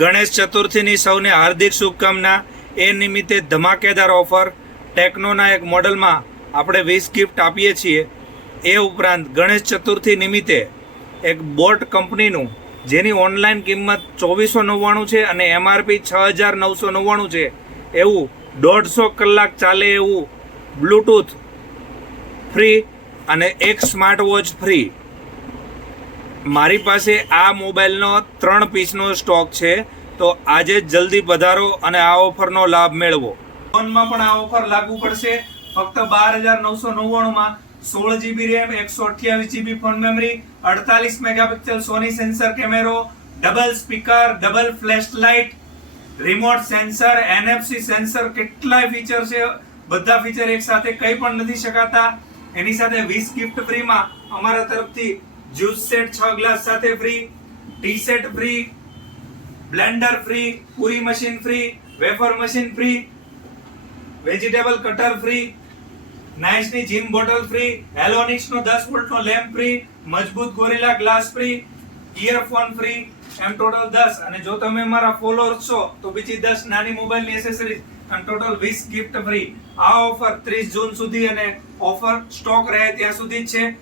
ગણેશ ચતુર્થીની સૌને હાર્દિક શુભકામના। એ નિમિત્તે ધમાકેદાર ઓફર ટેકનોના એક મોડલમાં આપણે 20 ગિફ્ટ આપીએ છીએ। એ ઉપરાંત ગણેશ ચતુર્થી નિમિત્તે એક બોટ કંપનીનું જેની ઓનલાઈન કિંમત 2499 છે અને MRP 6999 છે એવું 150 કલાક ચાલે એવું બ્લૂટૂથ ફ્રી અને એક સ્માર્ટ વોચ ફ્રી। મારી પાસે આ મોબાઈલનો 3 પીસનો સ્ટોક છે, તો આજે જ જલ્દી પધારો અને આ ઓફરનો લાભ મેળવો। ફોનમાં પણ આ ઓફર લાગુ પડશે। ફક્ત 12999 માં 16GB RAM, 128GB phone memory, 48 megapixel Sony sensor કેમેરો, double speaker, double flash light, remote sensor, NFC sensor, કેટલાય ફીચર છે। બધા ફીચર એક સાથે કઈ પણ નથી શકાતા। એની સાથે 20 ગિફ્ટ ફ્રીમાં અમારા તરફથી જ્યુસ સેટ 6 ગ્લાસ સાથે free, tea set free, blender free, puri machine free, wafer machine free, vegetable cutter free, નાઇસની જીમ બોટલ ફ્રી, હેલોનિક્સનો 10 વોલ્ટનો લેમ્પ ફ્રી, મજબૂત gorilla glass free, earphone free, એમ ટોટલ 10। અને જો તમે મારા ફોલોઅર્સ છો તો બીજી 10 નાની મોબાઈલની એસેસરીઝ અને ટોટલ 20 ગિફ્ટ ફ્રી। આ ઓફર 30 જૂન સુધી અને ઓફર સ્ટોક રહે ત્યાં સુધી જ છે।